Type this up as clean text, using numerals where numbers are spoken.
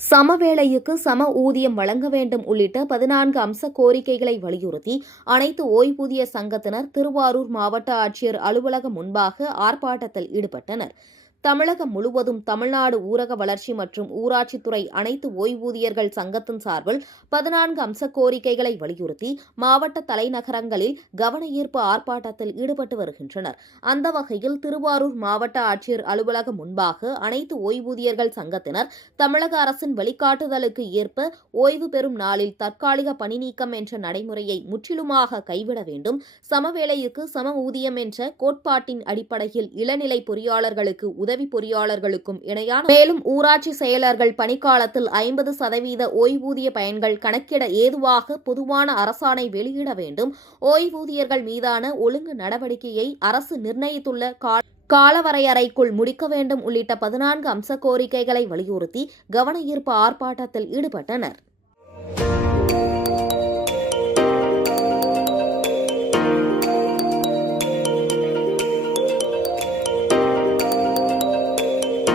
சமவேளைக்கு சம ஊதியம் வழங்க வேண்டும் உள்ளிட்ட 14 அம்ச கோரிக்கைகளை வலியுறுத்தி அனைத்து ஓய்வூதிய சங்கத்தினர் திருவாரூர் மாவட்ட ஆட்சியர் அலுவலகம் முன்பாக ஆர்ப்பாட்டத்தில் ஈடுபட்டனர். தமிழகம் முழுவதும் தமிழ்நாடு ஊரக வளர்ச்சி மற்றும் ஊராட்சித்துறை அனைத்து ஓய்வூதியர்கள் சங்கத்தின் சார்பில் 14 அம்ச கோரிக்கைகளை வலியுறுத்தி மாவட்ட தலைநகரங்களில் கவன ஈர்ப்பு ஆர்ப்பாட்டத்தில் ஈடுபட்டு வருகின்றனர். அந்த வகையில் திருவாரூர் மாவட்ட ஆட்சியர் அலுவலகம் முன்பாக அனைத்து ஓய்வூதியர்கள் சங்கத்தினர் தமிழக அரசின் வழிகாட்டுதலுக்கு ஏற்ப ஓய்வு பெறும் நாளில் தற்காலிக பணி நீக்கம் என்ற நடைமுறையை முற்றிலுமாக கைவிட வேண்டும், சமவேளைக்கு சம ஊதியம் என்ற கோட்பாட்டின் அடிப்படையில் இளநிலை பொறியாளர்களுக்கு உதவி பொறியாளர்களுக்கும் இணையான மேலும் ஊராட்சி செயலர்கள் பணிக்காலத்தில் 50% ஓய்வூதிய பயன்கள் கணக்கிட ஏதுவாக பொதுவான அரசாணை வெளியிட வேண்டும், ஓய்வூதியர்கள் மீதான ஒழுங்கு நடவடிக்கையை அரசு நிர்ணயித்துள்ள காலவரையறைக்குள் முடிக்க வேண்டும் உள்ளிட்ட 14 அம்ச கோரிக்கைகளை வலியுறுத்தி கவன ஈர்ப்பு ஆர்ப்பாட்டத்தில் ஈடுபட்டனர்.